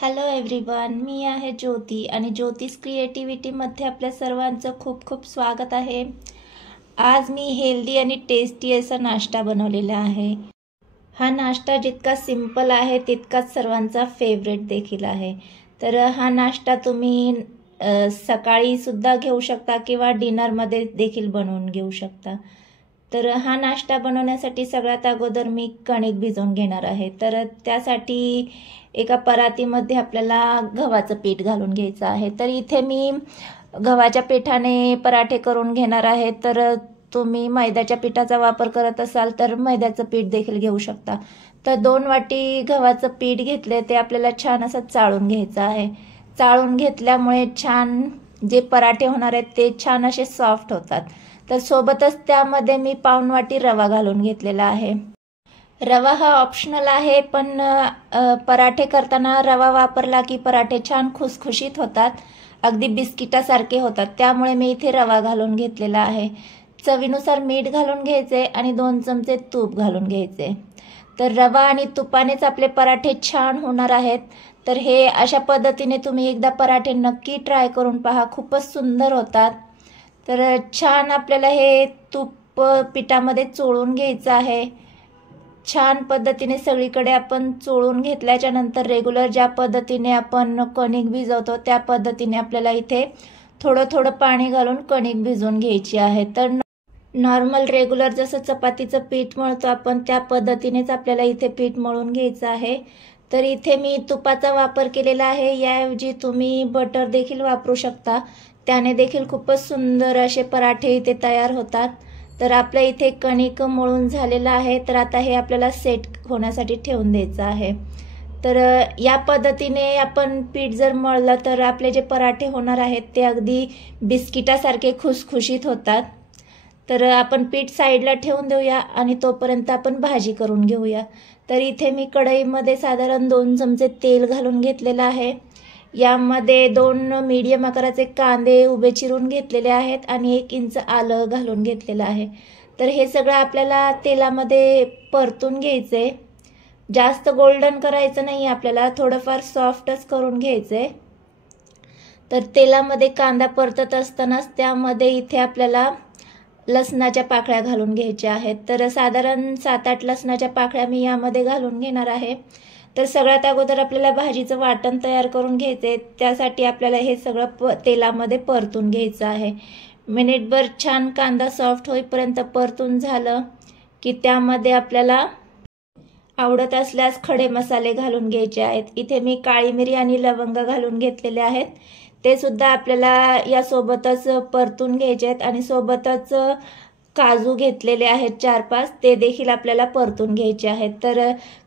Hello everyone, मी आहे ज्योती आणि ज्योतिष क्रिएटिव्हिटीमध्ये आपल्या सर्वांचं खूप खूप स्वागत आहे। आज मी हेल्दी आणि टेस्टी असा नाश्ता बनवलेला आहे। हा नाश्ता जितका सिंपल आहे तितकाच सर्वांचा फेवरेट देखील आहे। तर हा नाश्ता तुम्ही सकाळी सुद्धा घेऊ शकता किंवा डिनरमध्ये देखील बनवून घेऊ शकता। तर हा नाश्ता बनवण्यासाठी सगळ्यात अगोदर मी कणिक भिजवून घेणार आहे। तर त्यासाठी एका परातीमध्ये आपल्याला गव्हाचं पीठ घालून घ्यायचं आहे। तर इथे मी गव्हाच्या पिठाने पराठे करून घेणार आहे। तर तुम्ही मैद्याच्या पिठाचा वापर करत असाल तर मैद्याचं पीठ देखील घेऊ शकता। तर 2 वाटी गव्हाचं पीठ घेतले, ते आपल्याला छान असं चाळून घ्यायचं आहे। चाळून घेतल्यामुळे छान जे पराठे होणार आहेत ते छान असे सॉफ्ट होतात। तर सोबतच त्यामध्ये मी पाऊण वाटी रवा घालून घेतलेला आहे। रवा हा ऑप्शनल आहे, पण पराठे करताना रवा वापरला की पराठे छान खुसखुशीत होतात, अगदी बिस्किटासारखे होतात। त्यामुळे मी इथे रवा घालून घेतलेला आहे। चवीनुसार मीठ घालून घ्यायचे आणि 2 चमचे तूप घालून घ्यायचे। तर रवा आणि तुपानेच आपले पराठे छान होणार आहेत। तर हे अशा पद्धतीने तुम्ही एकदा पराठे नक्की ट्राय करून पहा, खूपच सुंदर होतात। तर छान आपल्याला हे तूप पिठामध्ये चोळून घ्यायचं आहे। छान पद्धतीने सगळीकडे आपण चोळून घेतल्याच्या नंतर रेग्युलर ज्या पद्धतीने आपण कणिक भिजवतो त्या पद्धतीने आपल्याला इथे थोडं थोडं पाणी घालून कणिक भिजवून घ्यायची आहे। तर नॉर्मल रेग्युलर जसं चपातीचं पीठ मळतो आपण त्या पद्धतीनेच आपल्याला इथे पीठ मळून घ्यायचं आहे। तर इथे मी तुपाचा वापर केलेला आहे, याऐवजी तुम्ही बटर देखील वापरू शकता, त्याने देखील खूपच सुंदर असे पराठे इथे तयार होतात। तर आपल्या इथे कणिक मळून झालेलं आहे। तर आता हे आपल्याला सेट होण्यासाठी ठेवून द्यायचं आहे। तर या पद्धतीने आपण पीठ जर मळलं तर आपले जे पराठे होणार आहेत ते अगदी बिस्किटासारखे खुसखुशीत होतात। तर आपण पीठ साईडला ठेवून देऊया आणि तोपर्यंत आपण भाजी करून घेऊया। तर इथे मी कढईमध्ये साधारण 2 चमचे तेल घालून घेतलेलं आहे। यामध्ये 2 मीडियम आकाराचे कांदे उभे चिरून घेतलेले आहेत आणि 1 इंच आलं घालून घेतलेलं आहे। तर हे सगळं आपल्याला तेलामध्ये परतून घ्यायचे, जास्त गोल्डन करायचं नाही, आपल्याला थोडंफार सॉफ्टच करून घ्यायचे। तर तेलामध्ये कांदा परतत असतानाच त्यामध्ये इथे आपल्याला लसणाच्या पाकळ्या घालून घ्यायच्या आहेत। तर साधारण 7-8 लसणाच्या पाकळ्या मी यामध्ये घालून घेणार आहे। तर सगळ्यात अगोदर आपल्याला भाजीचं वाटण तयार करून घ्यायचे, त्यासाठी आपल्याला हे सगळं तेलामध्ये परतून घ्यायचं आहे। मिनिटभर छान कांदा सॉफ्ट होईपर्यंत परतून झालं की त्यामध्ये आपल्याला आवडत असल्यास खडे मसाले घालून घ्यायचे आहेत। इथे मी काळी मिरी आणि लवंग घालून घेतलेले आहेत, ते सुद्धा आपल्याला यासोबतच परतून घ्यायचे आहेत। आणि सोबतच काजू घेतलेले आहेत 4-5, ते देखील आपल्याला परतून घ्यायचे आहेत। तर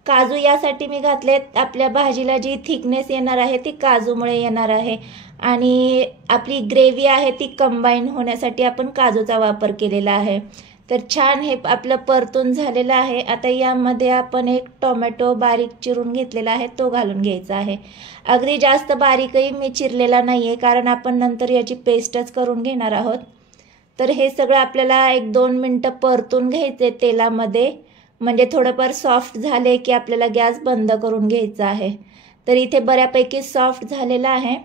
काजू यासाठी मी घातलेत, आपल्या भाजीला जी थिकनेस येणार आहे ती काजूमुळे येणार आहे आणि आपली ग्रेव्ही आहे ती कंबाईन होण्यासाठी आपण काजूचा वापर केलेला आहे। तर छान हे आपलं परतून झालेलं आहे। आता यामध्ये आपण 1 टोमॅटो बारीक चिरून घेतलेला आहे तो घालून घ्यायचा आहे। अगदी जास्त बारीकही मी चिरलेला नाहीये, कारण आपण नंतर याची पेस्टच करून घेणार आहोत। तर हे सगळं आपल्याला 1-2 मिनिटं परतून घ्यायचे तेलामध्ये, म्हणजे थोडंफार सॉफ्ट झाले की आपल्याला गॅस बंद करून घ्यायचा आहे। तर इथे बऱ्यापैकी सॉफ्ट झालेला आहे।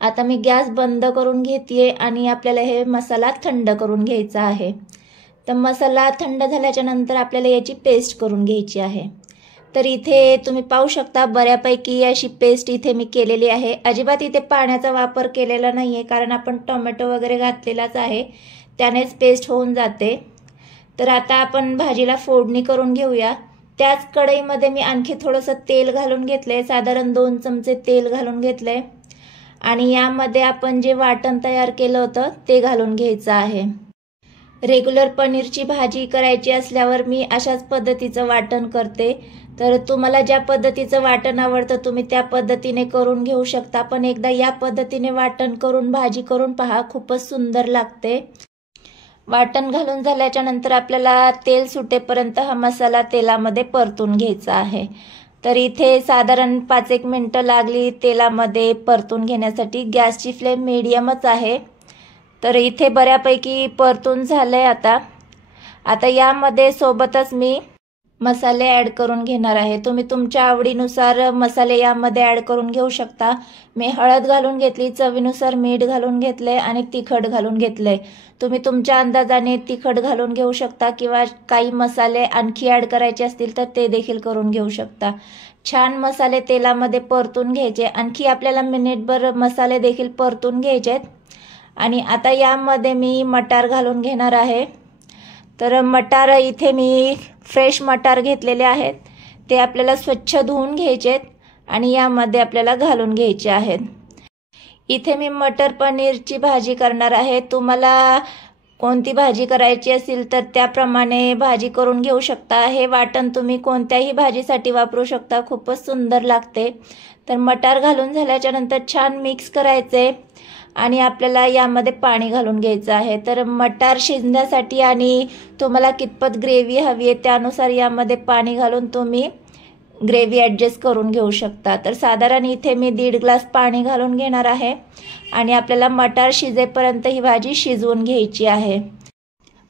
आता मी गॅस बंद करून घेतेय आणि आपल्याला हे मसाला थंड करून घ्यायचा आहे। तर मसाला थंड झाल्याच्या नंतर आपल्याला याची पेस्ट करून घ्यायची आहे। तर इथे तुम्ही पाहू शकता बऱ्यापैकी अशी पेस्ट इथे मी केलेली आहे। अजिबात इथे पाण्याचा वापर केलेला नाहीये, कारण आपण टोमॅटो वगैरे घातलेलाच आहे, त्यानेच पेस्ट होऊन जाते। तर आता आपण भाजीला फोडणी करून घेऊया। त्याच कढईमध्ये मी आणखी थोडंसं तेल घालून घेतलंय, साधारण 2 चमचे तेल घालून घेतलंय आणि यामध्ये आपण जे वाटण तयार केलं होतं ते घालून घ्यायचं आहे। रेग्युलर पनीरची भाजी करायची असल्यावर मी अशाच पद्धतीचं वाटण करते। तर तुम्हाला ज्या पद्धतीचं वाटण आवडतं तुम्ही त्या पद्धतीने करून घेऊ शकता, पण एकदा या पद्धतीने वाटण करून भाजी करून पहा, खूपच सुंदर लागते। वाटण घालून झाल्याच्या नंतर आपल्याला तेल सुटेपर्यंत हा मसाला तेलामध्ये परतून घ्यायचा आहे। तर इथे साधारण 5-1 मिनिटं लागली तेलामध्ये परतून घेण्यासाठी। गॅसची फ्लेम मीडियमच आहे। तर इथे बऱ्यापैकी परतून झालंय। आता यामध्ये सोबतच मी मसाले ॲड करून घेणार आहे। तुम्ही तुमच्या आवडीनुसार मसाले यामध्ये ॲड करून घेऊ शकता। मी हळद घालून घेतली, चवीनुसार मीठ घालून घेतले आणि तिखट घालून घेतले। तुम्ही तुमच्या अंदाजाने तिखट घालून घेऊ शकता किंवा काही मसाले आणखी ॲड करायचे असतील तर ते देखील करून घेऊ शकता। छान मसाले तेलामध्ये परतून घ्यायचे। आणखी आपल्याला मिनिटभर मसाले देखील परतून घ्यायचे। आणि आता यामध्ये मी मटार घालून घेणार आहे। तर मटार इथे मी फ्रेश मटार घेतलेले आहेत, ते आपल्याला स्वच्छ धुवून घ्यायचे आणि यामध्ये आपल्याला घालून घ्यायचे आहेत। इथे मी मटर पनीरची भाजी करणार आहे। तुम्हाला कोणती भाजी करायची असेल तर त्याप्रमाणे भाजी करून घेऊ शकता। हे वाटण तुम्ही कोणत्याही भाजीसाठी वापरू शकता, खूपच सुंदर लागते। तर मटार घालून झाल्याच्या नंतर छान मिक्स करायचे आणि आपल्याला यामध्ये पाणी घालून घ्यायचं आहे। तर मटार शिजण्यासाठी आणि तुम्हाला कितपत ग्रेव्ही हवी आहे त्यानुसार यामध्ये पाणी घालून तुम्ही ग्रेव्ही ॲडजस्ट करून घेऊ शकता। तर साधारण इथे मी 1.5 ग्लास पाणी घालून घेणार आहे आणि आपल्याला मटार शिजेपर्यंत ही भाजी शिजवून घ्यायची आहे।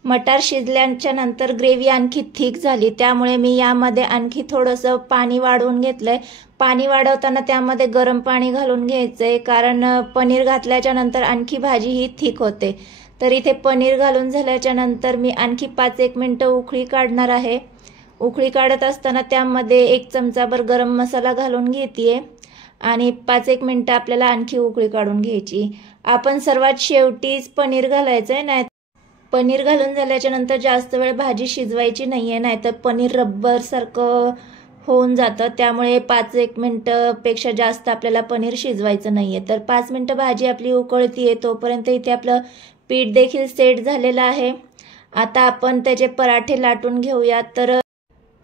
मटार शिजल्याच्या नंतर ग्रेव्ही आणखी थिक झाली, त्यामुळे मी यामध्ये आणखी थोडंसं पाणी वाढवून घेतलंय। पाणी वाढवताना त्यामध्ये गरम पाणी घालून घ्यायचंय, कारण पनीर घातल्याच्या नंतर आणखी भाजी ही थिक होते। तर इथे पनीर घालून झाल्याच्या नंतर मी आणखी 5-1 मिनिटं उकळी काढणार आहे। उकळी काढत असताना त्यामध्ये 1 चमचाभर गरम मसाला घालून घेतेय आणि 5-1 मिनिटं आपल्याला आणखी उकळी काढून घ्यायची। आपण सर्वात शेवटीच पनीर घालायचंय, नाही पनीर घालून झाल्याच्या नंतर जास्त वेळ भाजी शिजवायची नाहीये, नाहीतर पनीर रब्बर सारखं होऊन जातं। त्यामुळे 5-1 मिनिटपेक्षा जास्त आपल्याला पनीर शिजवायचं नाहीये। तर 5 मिनिटं भाजी आपली उकळतीये, तोपर्यंत इथे आपलं पीठ देखील सेट झालेलं आहे। आता आपण त्याचे पराठे लाटून घेऊया। तर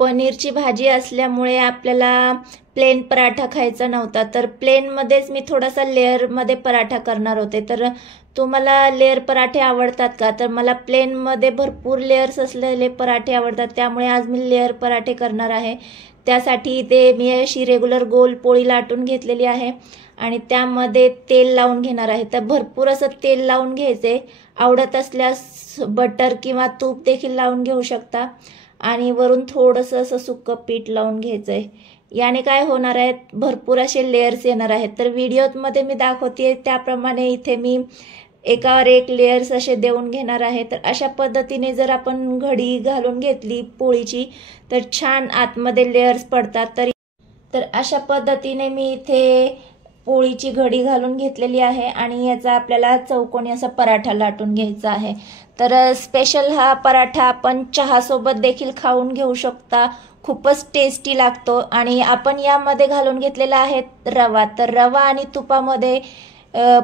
पनीरची भाजी असल्यामुळे आपल्याला प्लेन पराठा खायचा नव्हता, तर प्लेनमध्येच मी थोडासा लेअरमध्ये पराठा करणार होते। तर तुम्हाला लेअर पराठे आवडतात का? तर मला प्लेनमध्ये भरपूर लेअर्स असलेले पराठे आवडतात, त्यामुळे आज मी लेअर पराठे करणार आहे। त्यासाठी ते मी अशी रेग्युलर गोल पोळी लाटून घेतलेली आहे आणि त्यामध्ये तेल लावून घेणार आहे। तर भरपूर असं तेल लावून घ्यायचे, आवडत असल्यास बटर किंवा तूप देखील लावून घेऊ शकता आणि वरून थोडंसं असं सुक्कं पीठ लावून घ्यायचंय। याने काय होणार आहे, भरपूर असे लेयर्स येणार आहेत। तर व्हिडिओमध्ये मी दाखवते त्याप्रमाणे इथे मी एकावर एक लेयर्स असे देऊन घेणार आहे। तर अशा पद्धतीने जर आपण घडी घालून घेतली पोळीची तर छान आतमध्ये लेयर्स पडतात। तर अशा पद्धतीने मी इथे पोळीची घडी घालून घेतलेली आहे आणि याचा आपल्याला चौकोनी असा पराठा लाटून घ्यायचा आहे। तर स्पेशल हा पराठा आपण चहासोबत देखील खाऊन घेऊ शकता, खूपच टेस्टी लागतो। आणि आपण यामध्ये घालून घेतलेला आहे रवा। तर रवा आणि तुपामध्ये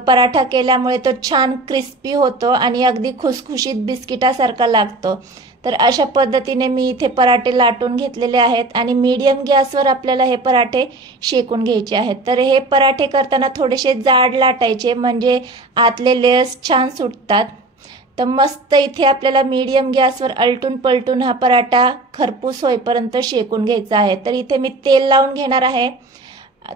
पराठा केल्यामुळे तो छान क्रिस्पी होतो आणि अगदी खुसखुशीत बिस्किटासारखा लागतो। तर अशा पद्धतीने मी इथे पराठे लाटून घेतलेले आहेत आणि मीडियम गॅसवर आपल्याला हे पराठे शेकून घ्यायचे आहेत। तर हे पराठे करताना थोडेसे जाड लाटायचे, म्हणजे आतले लेयर्स छान सुटतात। तर मस्त इथे आपल्याला मीडियम गॅसवर आलटून पलटून हा पराठा खरपूस होईपर्यंत शेकून घ्यायचा आहे। तर इथे मी तेल लावून घेणार आहे।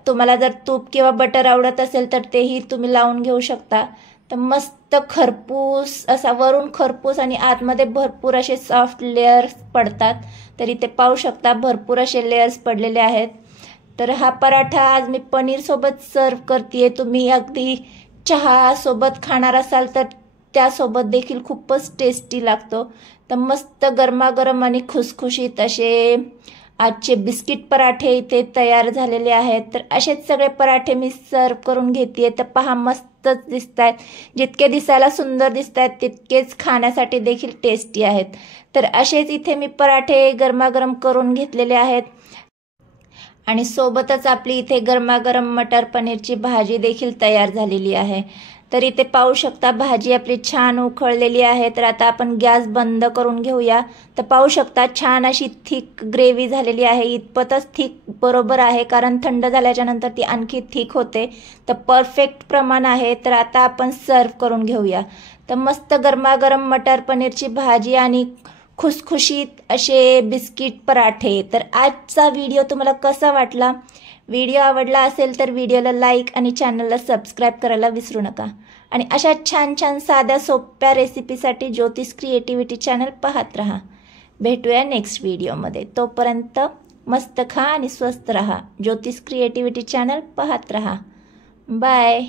तुम्हाला जर तूप किंवा बटर आवडत असेल तर तेही तुम्ही लावून घेऊ शकता। तर मस्त खरपूस असा वरून खरपूस आणि आतमध्ये भरपूर असे सॉफ्ट लेयर्स पडतात। तर इथे पाहू शकता भरपूर असे लेयर्स पडलेले आहेत। तर हा पराठा आज मी पनीर सोबत सर्व करतेय। तुम्ही अगदी चहा सोबत खाणार असाल तर त्यासोबत देखील खूपच टेस्टी लागतो। तर मस्त गरमागरम आणि खुसखुशीत असे आजचे बिस्किट पराठे इथे तयार झालेले आहेत। तर असेच सगळे पराठे मी सर्व करून घेतेय। तर पहा मस्तच दिसतायत, जितके दिसायला सुंदर दिसतायत तितकेच खाण्यासाठी देखील टेस्टी आहेत। तर असेच इथे मी पराठे गरमागरम करून घेतलेले आहेत आणि सोबतच आपली इथे गरमागरम मटर पनीरची भाजी देखील तयार झालेली आहे। तर इथे पाहू शकता भाजी आपली छान उकळलेली आहे। तर आता आपण गॅस बंद करून घेऊया। तर पाहू शकता छान अशी थिक ग्रेव्ही झालेली आहे। इतपतच थिक बरोबर आहे, कारण थंड झाल्याच्या नंतर ती आणखी थिक होते। तर परफेक्ट प्रमाण आहे। तर आता आपण सर्व करून घेऊया। तर मस्त गरमागरम मटर पनीरची भाजी आणि खुसखुशीत असे बिस्किट पराठे। तर आजचा व्हिडिओ तुम्हाला कसा वाटला? व्हिडिओ आवडला असेल तर व्हिडिओला लाईक आणि चॅनलला सबस्क्राईब करायला विसरू नका। आणि अशा छान छान साध्या सोप्या रेसिपीसाठी ज्योतिष क्रिएटिव्हिटी चॅनल पाहत रहा। भेटूया नेक्स्ट व्हिडिओमध्ये. तोपर्यंत मस्त खा आणि स्वस्त रहा. ज्योतिष क्रिएटिव्हिटी चॅनल पाहत रहा. बाय.